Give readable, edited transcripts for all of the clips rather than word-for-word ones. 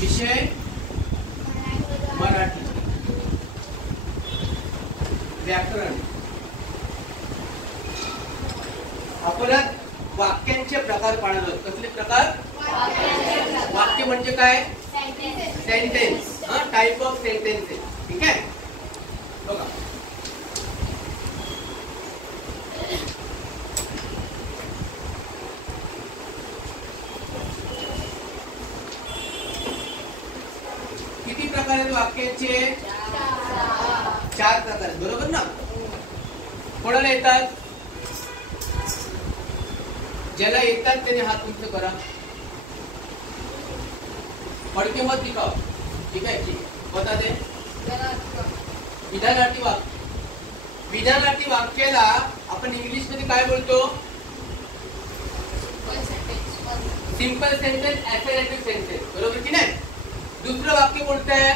विषय मराठी. व्याकरण. आपण वाक्यांचे प्रकार पाळलो. कसले प्रकार? वाक्य म्हणजे काय? सेंटेन्स. Type of sentences. ठीक आहे. बघा किती प्रकार आहेत वाक्याचे? 4 प्रकार आहेत. बरोबर ना? कोणाला येतात? ज्याला येतात त्याने हात उंच करा. पढ़ मत दिखाओ. ठीक है. बता दे. विधानार्थी वाक्य. विधानार्थी वाक्याला आपण इंग्लिश मध्ये काय बोलतो? Simple sentence, affirmative sentence. बरोबर की नाही? दुसरं वाक्य कोणतं आहे?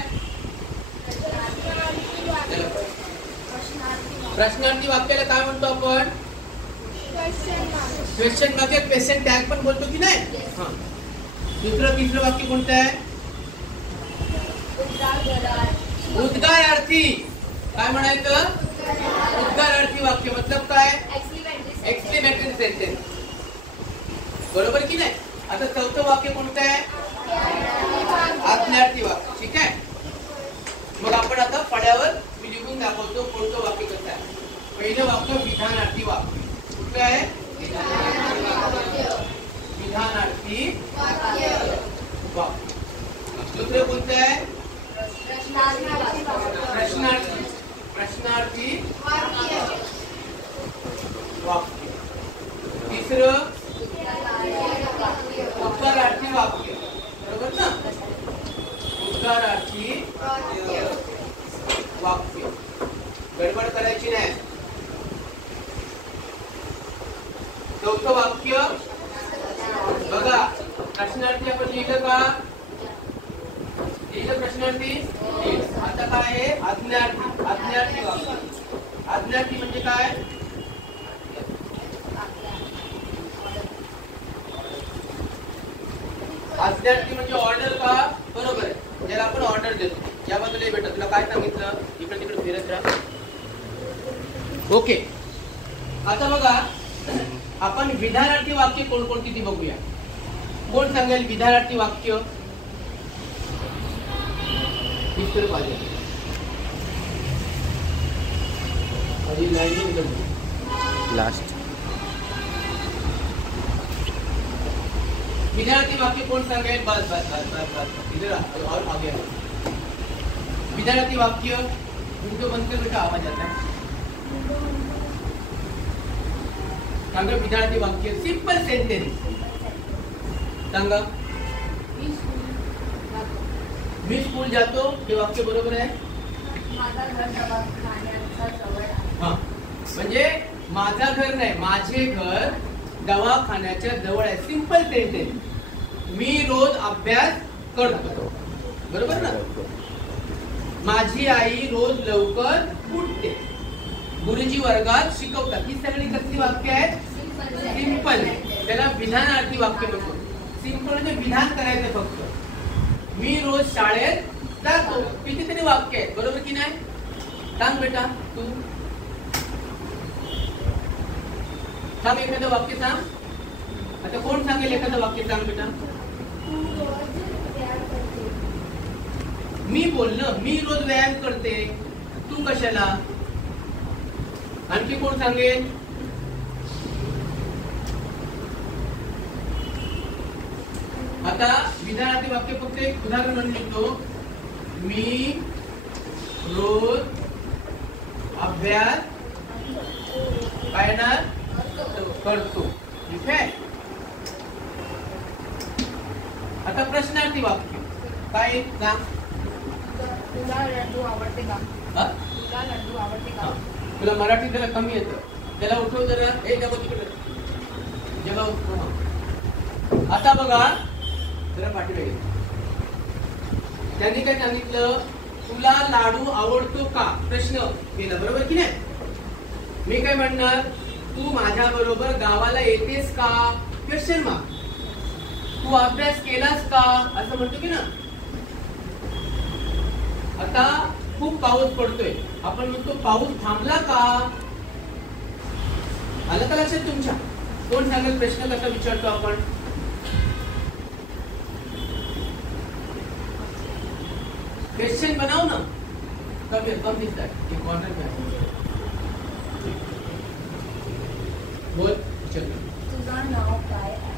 प्रश्नार्थी वाक्याला काय म्हणतो आपण? क्वेश्चन मार्क, क्वेश्चन टॅग पण बोलतो की नाही? दुसरं तिसरं वाक्य कोणतं आहे? उद्गारार्थी. काय म्हणायचं? उद्गारार्थी वाक्य. मतलब काय? Exclamatory sentence. बरोबर की नाही? आता चौथं वाक्य कोणतं आहे? आज्ञार्थी वाक्य. ठीक आहे. मग आपण आता फळ्यावर मी लिहून दाखवतो कोणतं वाक्य कसं आहे. पहिलं वाक्य विधानार्थी वाक्य. कुठलं आहे? विधानार्थी वाक्य. दुसरं कोणतं आहे? प्रश्नार्थी वाक्य. तिसरं उद्गारार्थी वाक्य. बरोबर ना? उद्गारार्थी वाक्य. गडबड करायची नाही. चौथं वाक्य बघा. प्रश्नार्थी आपण लिहिलं का? लिहिलं प्रश्नार्थी. आता काय आहे? आज्ञार्थी. आज्ञार्थी वाक्य. आज्ञार्थी म्हणजे काय? आज्ञार्थी म्हणजे ऑर्डर का? बरोबर आहे. ज्याला आपण ऑर्डर देतो. या बाजूला बेटा तुला काय सांगितलं? इकडे तिकडे फिरत राहा. ओके. आता बघा आपण विधानार्थी वाक्य कोणकोणती ती बघूया. कोण सांगेल विधानार्थी वाक्य? लास्ट. विधानार्थी वाक्य कोण सांगेल? बस बस बस बस बस इधर और आगे. विधानार्थी वाक्य. विंडो बंद कर बेटा, आवाज आता है. सांगा विधानार्थी वाक्य. Simple sentence. सांगा. मी स्कूल जातो हे वाक्य बरोबर आहे. म्हणजे माझं घर नाही, माझे घर दवाखान्याच्या जवळ आहे. Simple sentence. मी रोज अभ्यास करतो. बरोबर ना? माझी आई रोज लवकर उठते. गुरुजी वर्गात शिकवतात. ही सगळी कसली वाक्य आहेत? सिंपल. त्याला विधानार्थी वाक्य म्हणतो. सिंपल म्हणजे विधान करायचं फक्त. मी रोज शाळेत जातो. कितीतरी वाक्य आहेत. बरोबर की नाही? सांग बेटा तू. सांग एखादं वाक्य सांग. आता कोण सांगेल एखादं वाक्य? सांग बेटा. मी बोललो मी रोज व्यायाम करते. तू कशाला? आणखी कोण सांगेल? आता विधानार्थी वाक्य फक्त एक उदाहरण म्हणून लिहितो. मी रोज अभ्यास काय ना करतो. ठीक आहे. आता प्रश्नार्थी वाक्य काय सांग. तुला लड्डू आवडते का? तुला लड्डू आवडते का? तुला मराठी जरा कमी येतं. त्याला उठव जरा. हे जगा तिकडे जगा उठव. आता बघा जरा पाठीमागे. त्यांनी काय सांगितलं? तुला लाडू आवडतो का? प्रश्न केला. बरोबर की नाही? मी काय म्हणणार? तू माझ्या बरोबर गावाला येतेस का? Question mark. तू अभ्यास केलास का? असं म्हणतो की ना. आता खूप पाऊस पडतोय, आपण म्हणतो पाऊस थांबला का? आलं का लक्षात तुमच्या? कोण सांगेल प्रश्न कसा विचारतो आपण? क्वेश्चन बनाओ ना. कम दिसता है कॉर्नर में बोल. तुझं नाव काय आहे?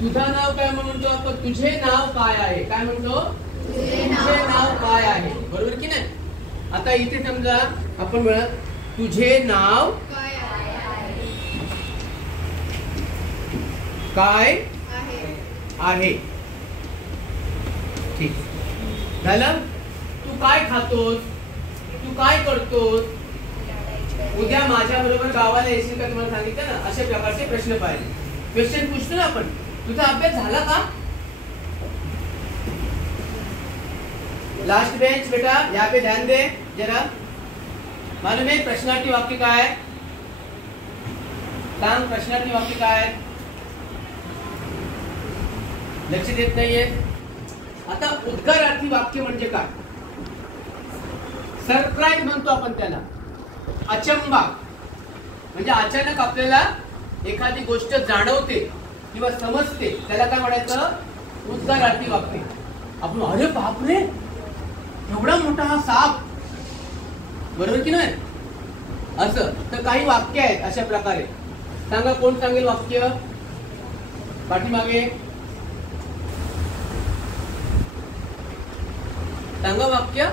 तुझं नाव काय म्हणतो आपण? तुझे नाव काय आहे? काय म्हणतो? तुझे नाव काय आहे. बरोबर की नाही? आता इथे समजा आपण म्हणत तुझे नाव काय आहे? काय आहे. आहे. ठीक झालं. तू काय खातोस? तू काय करतोस? उद्या माझ्या बरोबर गावाला येशील का? तुम्हाला सांगितलं ना. अशा प्रकारचे प्रश्न पाहिजे. क्वेश्चन पूछतो ना आपण. तुझा अभ्यास झाला का? लास्ट बेंच बेटा, यहाँ पे ध्यान दे जरा. मालूम है प्रश्नार्थी वाक्य काय आहे? सांग प्रश्नार्थी वाक्य काय आहे? लक्ष देत नाहीये. आता उद्गारार्थी वाक्य म्हणजे काय? सरप्राईज म्हणतो आपण त्याला. अचंबा म्हणजे अचानक आपल्याला एखादी गोष्ट जाणवते किंवा समजते, त्याला काय म्हणायचं? उद्गारार्थी वाक्य. आपण अरे बापरे एवढा मोठा हा साप, बरोबर की नाही? असं तर काही वाक्य आहेत अशा प्रकारे. सांगा कोण सांगेल वाक्य पाठीमागे? सांगा वाक्य.